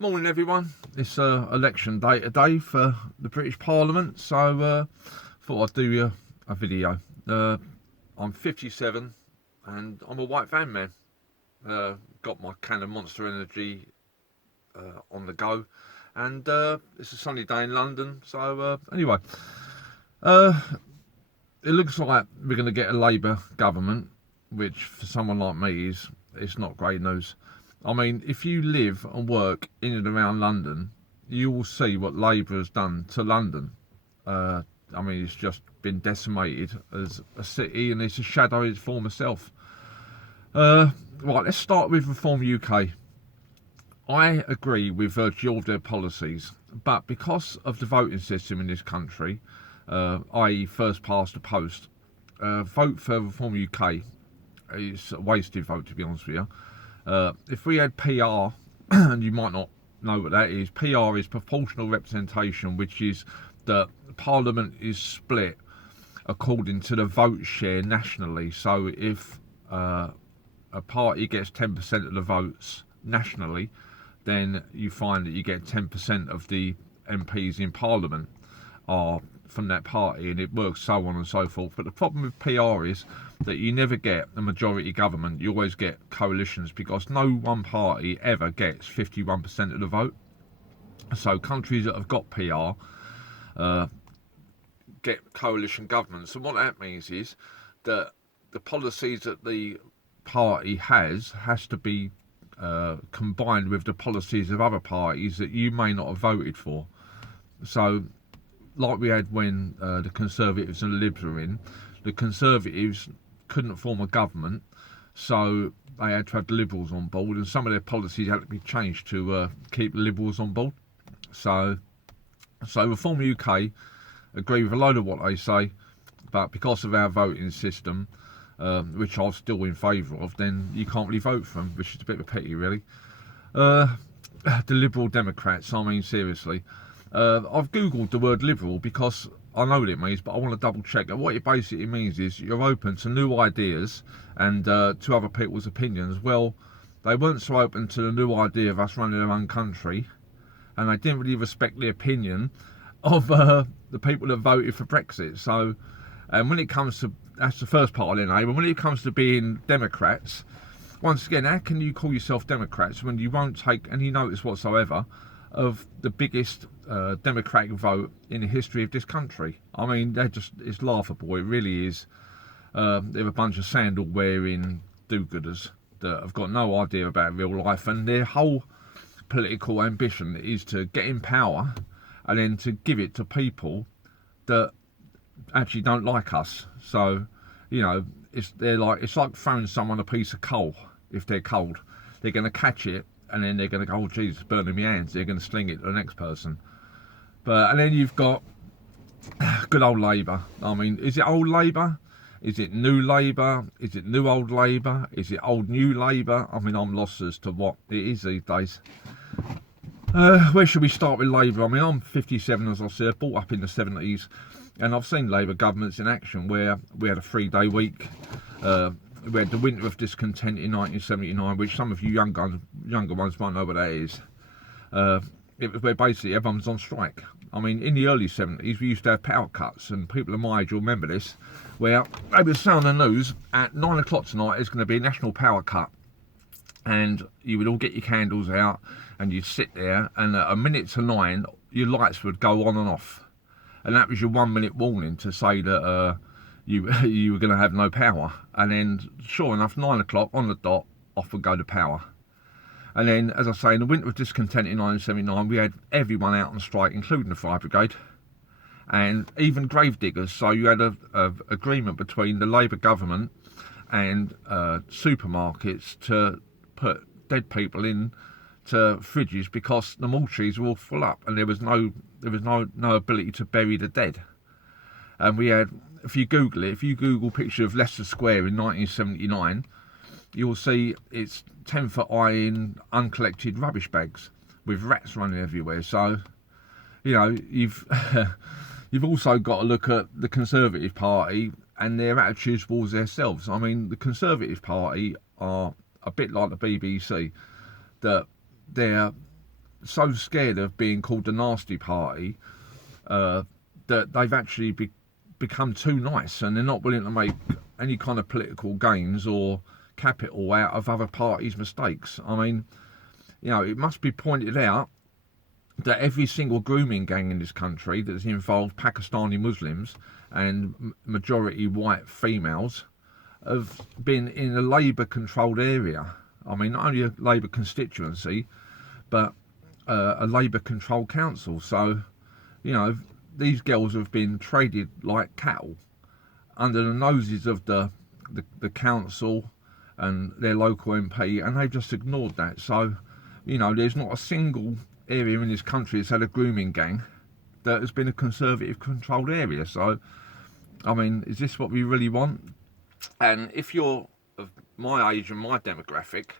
Morning everyone, it's election day today for the British Parliament, so thought I'd do you a video. I'm 57 and I'm a white van man. Got my can of Monster Energy on the go, and it's a sunny day in London, so anyway, it looks like we're going to get a Labour government, which for someone like me it's not great news. I mean, if you live and work in and around London, you will see what Labour has done to London. I mean, it's just been decimated as a city, and it's a shadow of its former self. Right, let's start with Reform UK. I agree with virtually all of their policies, but because of the voting system in this country, i.e. first past the post, vote for Reform UK is a wasted vote, to be honest with you. If we had PR, and you might not know what that is, PR is proportional representation, which is that Parliament is split according to the vote share nationally. So if a party gets 10% of the votes nationally, then you find that you get 10% of the MPs in Parliament are from that party, and it works so on and so forth. But the problem with PR is that you never get a majority government, you always get coalitions, because no one party ever gets 51% of the vote. So countries that have got PR get coalition governments, and what that means is that the policies that the party has to be combined with the policies of other parties that you may not have voted for. So like we had when the Conservatives and the Libs were in, the Conservatives couldn't form a government, so they had to have the Liberals on board, and some of their policies had to be changed to keep the Liberals on board. So Reform UK agree with a load of what they say, but because of our voting system, which I'm still in favour of, then you can't really vote for them, which is a bit of a pity, really. The Liberal Democrats, I mean, seriously. I've googled the word liberal because I know what it means, but I want to double check. And what it basically means is you're open to new ideas and to other people's opinions. Well, they weren't so open to the new idea of us running our own country, and they didn't really respect the opinion of the people that voted for Brexit. So, and when it comes to, that's the first part of their name, and when it comes to being Democrats, once again, how can you call yourself Democrats when you won't take any notice whatsoever of the biggest democratic vote in the history of this country? I mean, it's laughable. It really is. They're a bunch of sandal wearing do-gooders that have got no idea about real life, and their whole political ambition is to get in power and then to give it to people that actually don't like us. So, you know, it's like throwing someone a piece of coal. If they're cold, they're going to catch it, and then they're going to go, oh Jesus, it's burning my hands. They're going to sling it to the next person. And then you've got good old Labour. I mean, is it old Labour? Is it new Labour? Is it new old Labour? Is it old new Labour? I mean, I'm lost as to what it is these days. Where should we start with Labour? I mean, I'm 57, as I said, brought up in the 70s, and I've seen Labour governments in action where we had a 3-day week. We had the Winter of Discontent in 1979, which some of you younger ones won't know what that is. It was where basically everyone was on strike. I mean, in the early 70s, we used to have power cuts, and people of my age will remember this, where they would say on the news, at 9 o'clock tonight, there's going to be a national power cut. And you would all get your candles out, and you'd sit there, and at a minute to 9, your lights would go on and off. And that was your 1 minute warning to say that you were going to have no power. And then, sure enough, 9 o'clock on the dot, off would go the power. And then, as I say, in the Winter of Discontent in 1979, we had everyone out on strike, including the Fire Brigade, and even grave diggers. So you had a agreement between the Labour government and supermarkets to put dead people in to fridges because the mortuaries were all full up, and there was no ability to bury the dead. And we had, if you Google picture of Leicester Square in 1979, you'll see it's 10-foot high in uncollected rubbish bags with rats running everywhere. So, you know, you've also got to look at the Conservative Party and their attitudes towards themselves. I mean, the Conservative Party are a bit like the BBC, that they're so scared of being called the nasty party that they've actually become too nice, and they're not willing to make any kind of political gains or capital out of other parties' mistakes. I mean, it must be pointed out that every single grooming gang in this country that's involved Pakistani Muslims and majority white females have been in a Labour-controlled area. I mean, not only a Labour constituency, but a Labour-controlled council. So, these girls have been traded like cattle under the noses of the council and their local MP, and they've just ignored that. So, there's not a single area in this country that's had a grooming gang that has been a Conservative controlled area. So, I mean, is this what we really want? And if you're of my age and my demographic,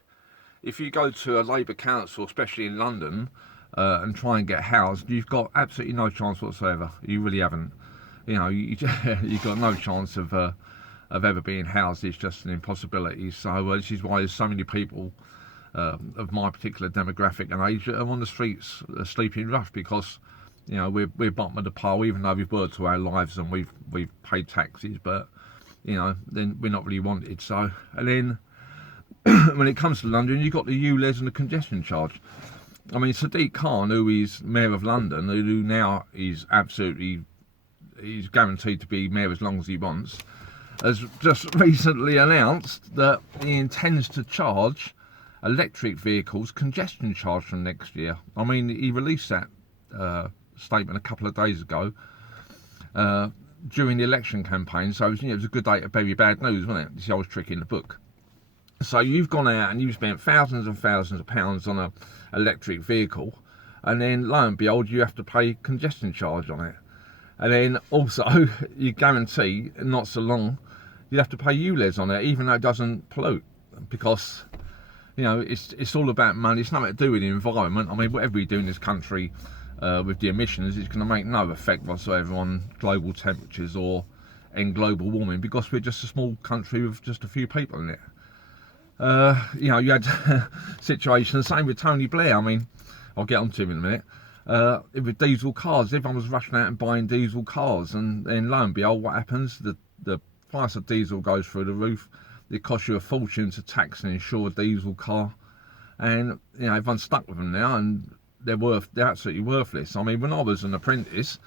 if you go to a Labour council, especially in London, and try and get housed, you've got absolutely no chance whatsoever. You really haven't. You've got no chance of ever being housed. It's just an impossibility. So this is why there's so many people of my particular demographic and age that are on the streets sleeping rough, because we're bottom of the pile, even though we've worked all our lives and we've paid taxes, but then we're not really wanted. So, and then when it comes to London, you've got the ULEZ and the congestion charge. I mean, Sadiq Khan, who is Mayor of London, who now is he's guaranteed to be Mayor as long as he wants, has just recently announced that he intends to charge electric vehicles congestion charge from next year. I mean, he released that statement a couple of days ago during the election campaign, so it was a good day to bury bad news, wasn't it? It's the old trick in the book. So you've gone out and you've spent thousands and thousands of pounds on a electric vehicle, and then lo and behold, you have to pay congestion charge on it. And then also, you guarantee not so long you have to pay ULEZ on it, even though it doesn't pollute, because it's all about money. It's nothing to do with the environment. I mean, whatever we do in this country with the emissions, it's going to make no effect whatsoever on global temperatures or end global warming, because we're just a small country with just a few people in it. You had situations, same with Tony Blair. I mean, I'll get on to him in a minute. With diesel cars, everyone was rushing out and buying diesel cars, and then lo and behold, what happens? The price of diesel goes through the roof. It costs you a fortune to tax and insure a diesel car, and everyone's stuck with them now, and they're absolutely worthless. I mean, when I was an apprentice,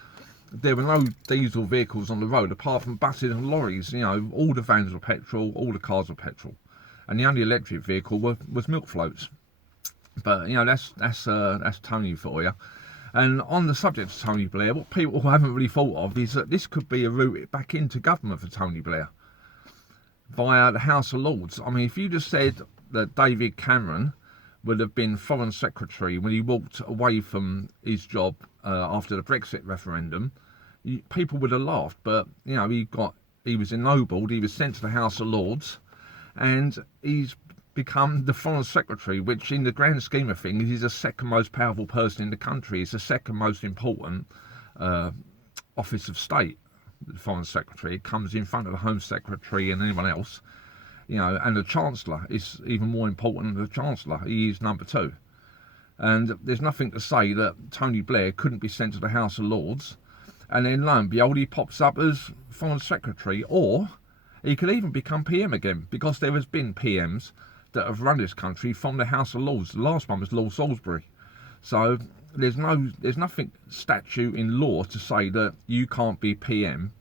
there were no diesel vehicles on the road apart from buses and lorries. All the vans were petrol, all the cars were petrol, and the only electric vehicle was milk floats. But that's Tony for you. And on the subject of Tony Blair, what people haven't really thought of is that this could be a route back into government for Tony Blair via the House of Lords. I mean, if you just said that David Cameron would have been Foreign Secretary when he walked away from his job after the Brexit referendum, people would have laughed. But he was ennobled. He was sent to the House of Lords, and he's become the Foreign Secretary, which in the grand scheme of things is the second most powerful person in the country. It's the second most important office of state, the Foreign Secretary. It comes in front of the Home Secretary and anyone else. And the Chancellor is even more important than the Chancellor. He is number 2. And there's nothing to say that Tony Blair couldn't be sent to the House of Lords, and then lo and behold, he pops up as Foreign Secretary, or he could even become PM again, because there has been PMs that have run this country from the House of Lords. The last one was Lord Salisbury. So there's nothing statute in law to say that you can't be PM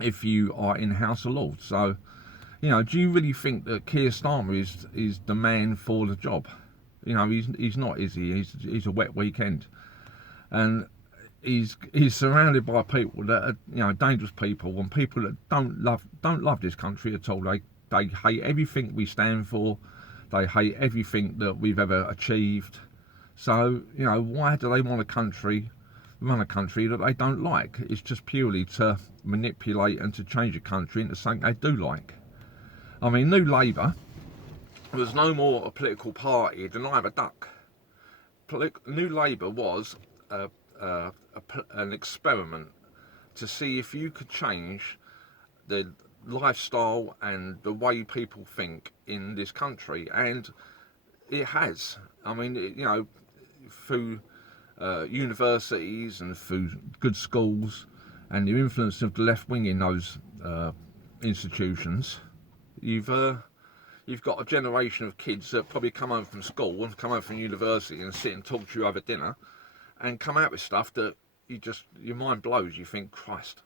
if you are in the House of Lords. So, do you really think that Keir Starmer is the man for the job? He's not, is he? He's a wet weekend, and he's surrounded by people that are dangerous people, and people that don't love this country at all. They hate everything we stand for. They hate everything that we've ever achieved. So, why do they want run a country that they don't like? It's just purely to manipulate and to change a country into something they do like. I mean, New Labour was no more a political party than I have a duck. New Labour was an experiment to see if you could change the lifestyle and the way people think in this country, and it has. I mean, through universities and through good schools, and the influence of the left wing in those institutions, you've got a generation of kids that probably come home from school and come home from university and sit and talk to you over dinner, and come out with stuff that your mind blows. You think, Christ,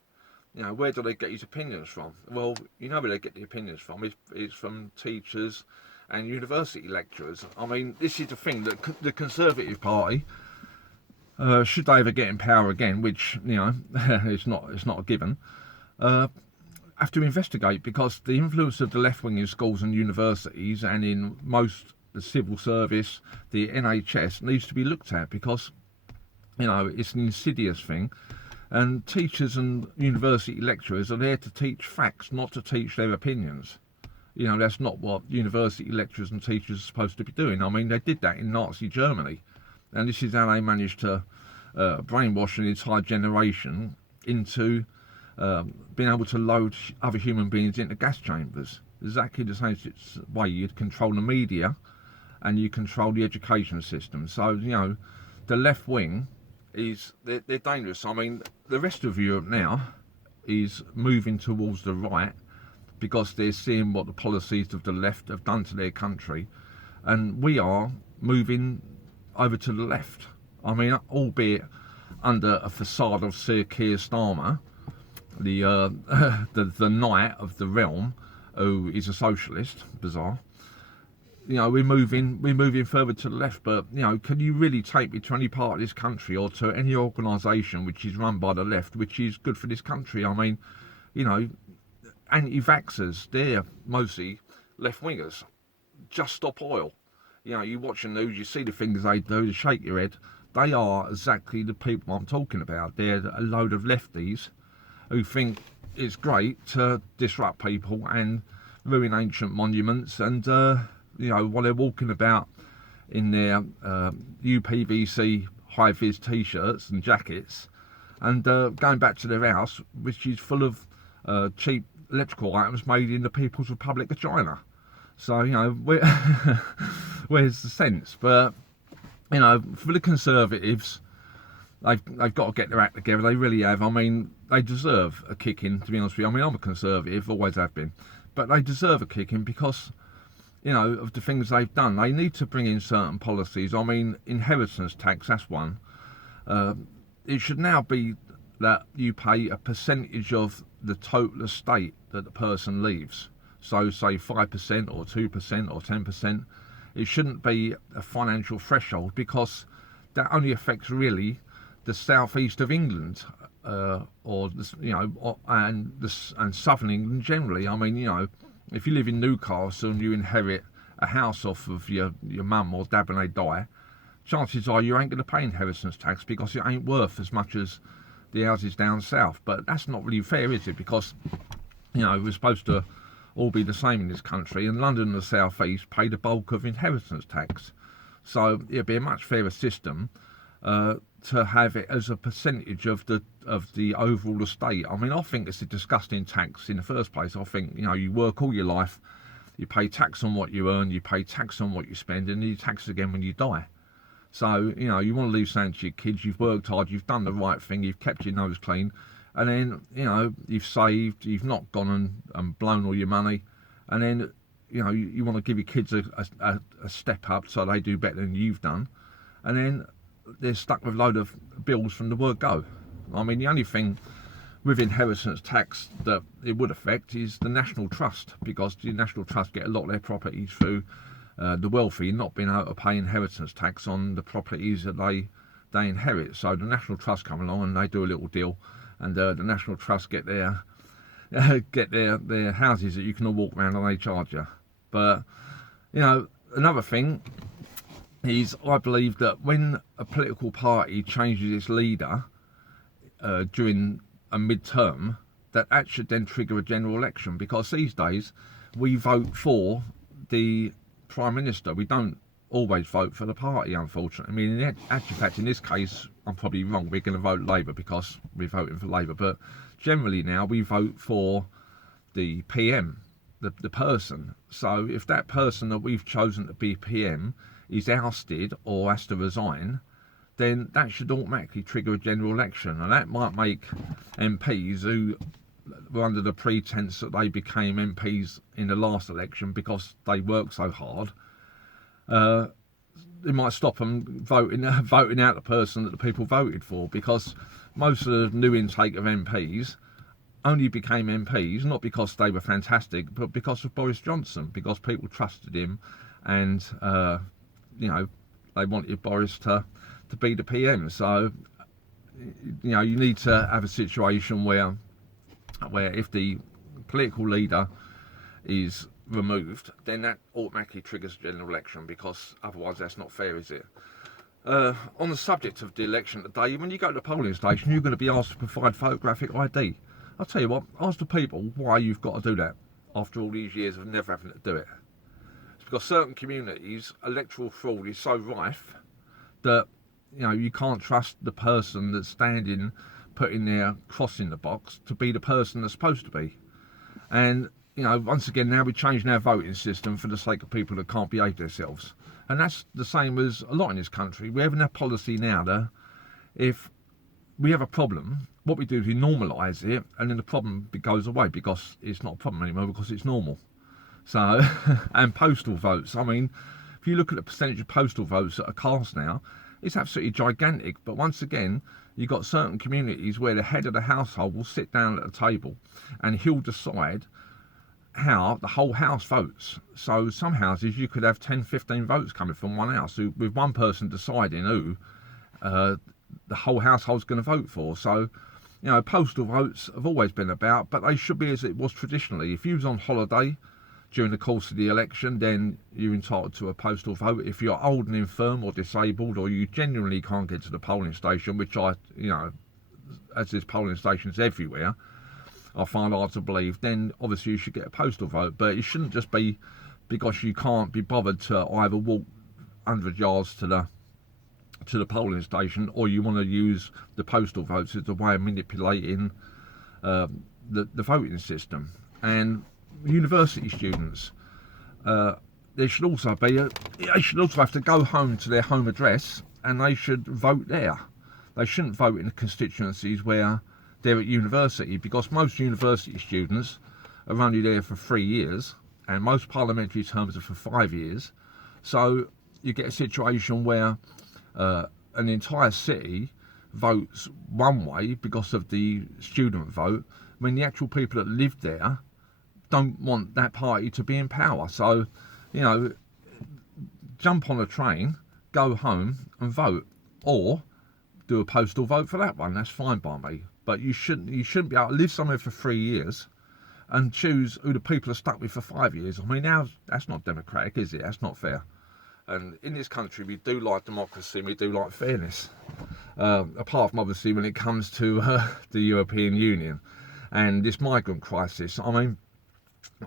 where do they get these opinions from? Well, where they get the opinions from. It's from teachers and university lecturers. I mean, this is the thing that the Conservative Party, should they ever get in power again, which it's not a given, have to investigate, because the influence of the left wing in schools and universities and in most the civil service, the NHS, needs to be looked at, because it's an insidious thing. And teachers and university lecturers are there to teach facts, not to teach their opinions. That's not what university lecturers and teachers are supposed to be doing. I mean, they did that in Nazi Germany, and this is how they managed to brainwash an entire generation into being able to load other human beings into gas chambers. Exactly the same way you'd control the media and you control the education system. So, the left wing they're dangerous. I mean, the rest of Europe now is moving towards the right, because they're seeing what the policies of the left have done to their country, and we are moving over to the left. I mean, albeit under a facade of Sir Keir Starmer, the knight of the realm, who is a socialist, bizarre. We're moving further to the left, but can you really take me to any part of this country or to any organisation which is run by the left, which is good for this country? I mean, anti-vaxxers, they're mostly left-wingers. Just Stop Oil. You watch the news, you see the things they do, to shake your head. They are exactly the people I'm talking about. They're a load of lefties who think it's great to disrupt people and ruin ancient monuments, and while they're walking about in their UPVC high-vis t-shirts and jackets, and going back to their house, which is full of cheap electrical items made in the People's Republic of China. So, where's the sense? But, for the Conservatives, they've got to get their act together. They really have. I mean, they deserve a kicking, to be honest with you. I mean, I'm a Conservative, always have been. But they deserve a kicking because, of the things they've done. They need to bring in certain policies. I mean, inheritance tax, that's one. It should now be that you pay a percentage of the total estate that the person leaves. So, say 5% or 2% or 10%. It shouldn't be a financial threshold, because that only affects really the southeast of England, and southern England generally. I mean, if you live in Newcastle and you inherit a house off of your mum or dad when they die, chances are you ain't going to pay inheritance tax, because it ain't worth as much as the houses down south. But that's not really fair, is it? Because we're supposed to all be the same in this country, and London and the South East pay the bulk of inheritance tax. So it'd be a much fairer system to have it as a percentage of the overall estate. I mean, I think it's a disgusting tax in the first place. I think you work all your life, you pay tax on what you earn, you pay tax on what you spend, and you tax again when you die. So you want to leave something to your kids. You've worked hard, you've done the right thing, you've kept your nose clean. And then, you've saved, you've not gone and blown all your money. And then, you want to give your kids a step up so they do better than you've done. And then they're stuck with a load of bills from the word go. I mean, the only thing with inheritance tax that it would affect is the National Trust, because the National Trust get a lot of their properties through the wealthy not being able to pay inheritance tax on the properties that they inherit. So the National Trust come along and they do a little deal. And the National Trust get their houses that you can all walk around and they charge you. But another thing is, I believe that when a political party changes its leader during a mid-term, that should then trigger a general election, because these days we vote for the Prime Minister. We don't always vote for the party, unfortunately. I mean, in actual fact, in this case, I'm probably wrong. We're going to vote Labour because we're voting for Labour. But generally now, we vote for the PM, the person. So if that person that we've chosen to be PM is ousted or has to resign, then that should automatically trigger a general election, and that might make MPs who were under the pretense that they became MPs in the last election because they worked so hard, it might stop them voting out the person that the people voted for, because most of the new intake of MPs only became MPs not because they were fantastic, but because of Boris Johnson, because people trusted him, and they wanted Boris to be the PM. So you need to have a situation where if the political leader is removed, then that automatically triggers a general election, because otherwise that's not fair, is it? On the subject of the election today, when you go to the polling station, you're going to be asked to provide photographic ID. I'll tell you what, ask the people why you've got to do that after all these years of never having to do it. It's because certain communities, electoral fraud is so rife that you can't trust the person that's putting their cross in the box to be the person that's supposed to be. And once again, now we're changing our voting system for the sake of people that can't behave themselves. And that's the same as a lot in this country. We're having a policy now that if we have a problem, what we do is we normalise it, and then the problem goes away because it's not a problem anymore, because it's normal. So, and postal votes. I mean, if you look at the percentage of postal votes that are cast now, it's absolutely gigantic. But once again, you've got certain communities where the head of the household will sit down at a table and he'll decide how the whole house votes. So some houses you could have 10, 15 votes coming from one house, with one person deciding who the whole household's going to vote for. So, postal votes have always been about, but they should be as it was traditionally. If you was on holiday during the course of the election, then you're entitled to a postal vote. If you're old and infirm or disabled, or you genuinely can't get to the polling station, which as there's polling stations everywhere, I find hard to believe, then obviously you should get a postal vote. But it shouldn't just be because you can't be bothered to either walk 100 yards to the polling station, or you want to use the postal votes as a way of manipulating the voting system. And university students, they should also have to go home to their home address, and they should vote there. They shouldn't vote in the constituencies where they're at university, because most university students are only there for 3 years, and most parliamentary terms are for 5 years. So you get a situation where an entire city votes one way because of the student vote, when the actual people that live there don't want that party to be in power. So, jump on a train, go home and vote, or do a postal vote for that one. That's fine by me. But you shouldn't be able to live somewhere for 3 years and choose who the people are stuck with for 5 years. I mean, now that's not democratic, is it? That's not fair. And in this country, we do like democracy, and we do like fairness. Apart from obviously when it comes to the European Union and this migrant crisis. I mean,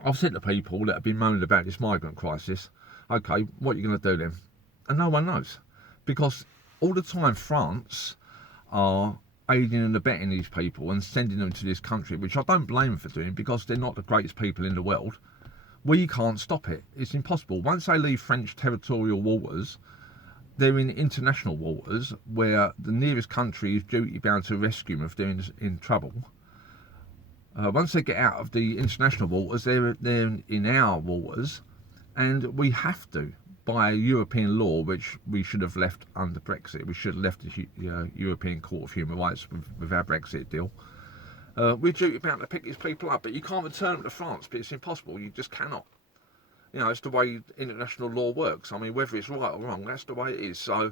I've said to people that have been moaning about this migrant crisis, okay, what are you going to do then? And no one knows, because all the time France are aiding and abetting these people and sending them to this country, which I don't blame them for doing, because they're not the greatest people in the world. We can't stop it. It's impossible. Once they leave French territorial waters, they're in international waters where the nearest country is duty bound to rescue them if they're in trouble. Once they get out of the international waters, they're in our waters, and we have to, by European law, which we should have left under Brexit. We should have left the European Court of Human Rights with our Brexit deal. We're duty bound to pick these people up, but you can't return them to France, but it's impossible. You just cannot. It's the way international law works. I mean, whether it's right or wrong, that's the way it is. So,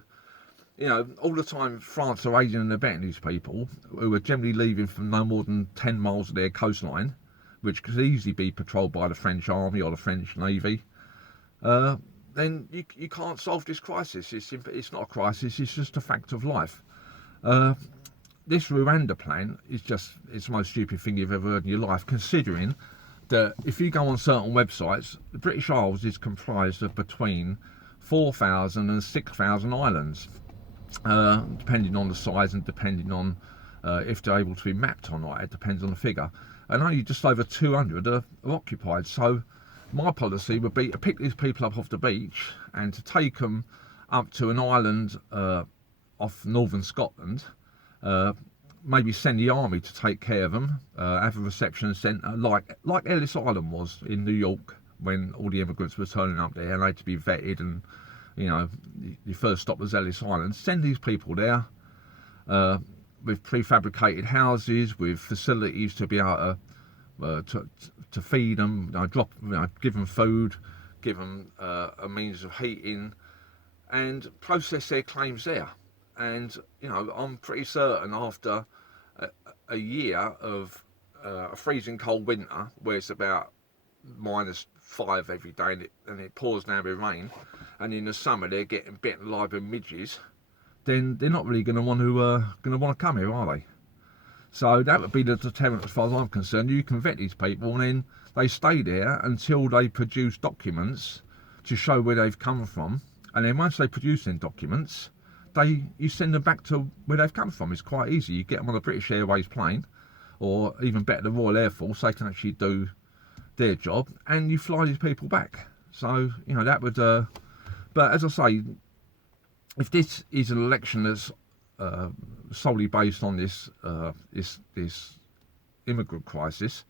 all the time France are aiding and abetting these people who are generally leaving from no more than 10 miles of their coastline, which could easily be patrolled by the French Army or the French Navy. Then you can't solve this crisis. It's not a crisis, it's just a fact of life. This Rwanda plan is it's the most stupid thing you've ever heard in your life, considering that if you go on certain websites, the British Isles is comprised of between 4,000 and 6,000 islands, depending on the size and depending on if they're able to be mapped or not. It depends on the figure. And only just over 200 are occupied. So, my policy would be to pick these people up off the beach and to take them up to an island off northern Scotland, maybe send the army to take care of them, have a reception centre like Ellis Island was in New York when all the immigrants were turning up there and they had to be vetted, and you know, your first stop was Ellis Island. Send these people there with prefabricated houses, with facilities to be able to feed them, give them food, give them a means of heating, and process their claims there. And you know, I'm pretty certain after a year of a freezing cold winter, where it's about -5 every day, and it pours down with rain, and in the summer they're getting bitten alive with midges, then they're not really going to want to come here, are they? So that would be the deterrent as far as I'm concerned. You can vet these people, and then they stay there until they produce documents to show where they've come from, and then once they produce them documents, you send them back to where they've come from. It's quite easy. You get them on a British Airways plane, or even better, the Royal Air Force. They can actually do their job, and you fly these people back. So you know that would. But as I say, if this is an election that's solely based on this immigrant crisis,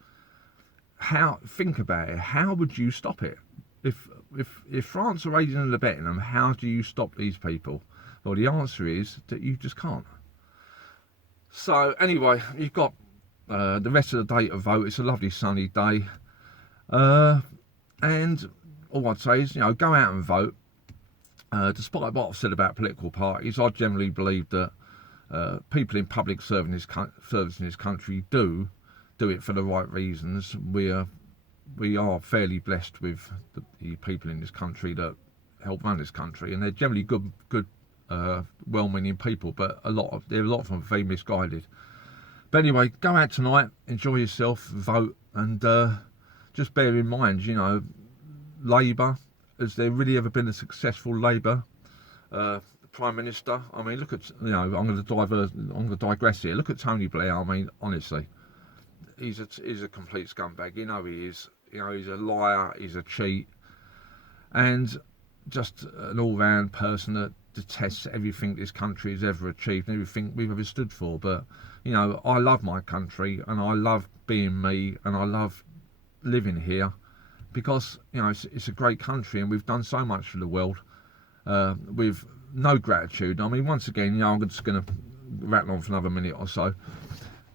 think about it. How would you stop it? If France are aiding and abetting them, how do you stop these people? Well, the answer is that you just can't. So anyway, you've got the rest of the day to vote. It's a lovely sunny day, and all I'd say is, you know, go out and vote. Despite what I've said about political parties, I generally believe that people in public service in this country do it for the right reasons. We are fairly blessed with the people in this country that help run this country, and they're generally good, well-meaning people. But a lot of them are very misguided. But anyway, go out tonight, enjoy yourself, vote, and just bear in mind, you know, Labour. Has there really ever been a successful Labour Prime Minister? I mean, look at, you know, I'm going to digress here. Look at Tony Blair. I mean, honestly, he's a complete scumbag. You know he is. You know, he's a liar. He's a cheat, and just an all-round person that detests everything this country has ever achieved and everything we've ever stood for. But you know, I love my country, and I love being me, and I love living here, because you know it's a great country, and we've done so much for the world with no gratitude. I mean, once again, you know, I'm just going to rattle on for another minute or so.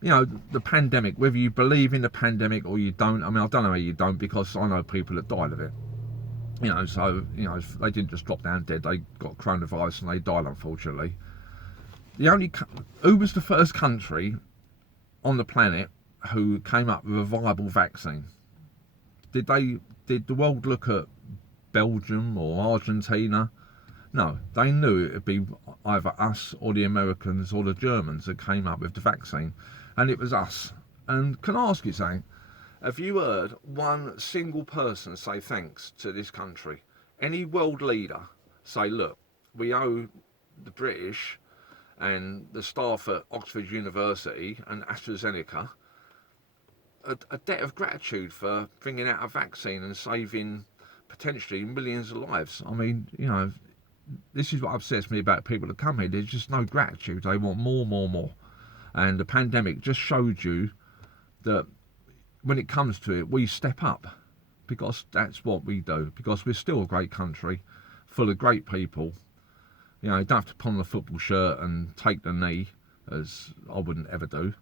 You know, the pandemic, whether you believe in the pandemic or you don't, I mean, I don't know how you don't, because I know people that died of it. You know, so, you know, they didn't just drop down dead, they got coronavirus and they died, unfortunately. Who was the first country on the planet who came up with a viable vaccine? Did the world look at Belgium or Argentina? No, they knew it would be either us or the Americans or the Germans that came up with the vaccine, and it was us. And can I ask you something? Have you heard one single person say thanks to this country? Any world leader say, look, we owe the British and the staff at Oxford University and AstraZeneca a debt of gratitude for bringing out a vaccine and saving potentially millions of lives? I mean, you know, this is what upsets me about people that come here. There's just no gratitude. They want more. And the pandemic just showed you that when it comes to it, we step up, because that's what we do, because we're still a great country full of great people. You know, you don't have to put on a football shirt and take the knee, as I wouldn't ever do.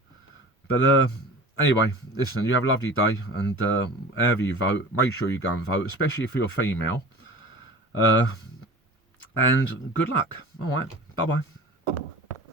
But anyway, listen, you have a lovely day, and however you vote, make sure you go and vote, especially if you're female. And good luck. All right, bye-bye.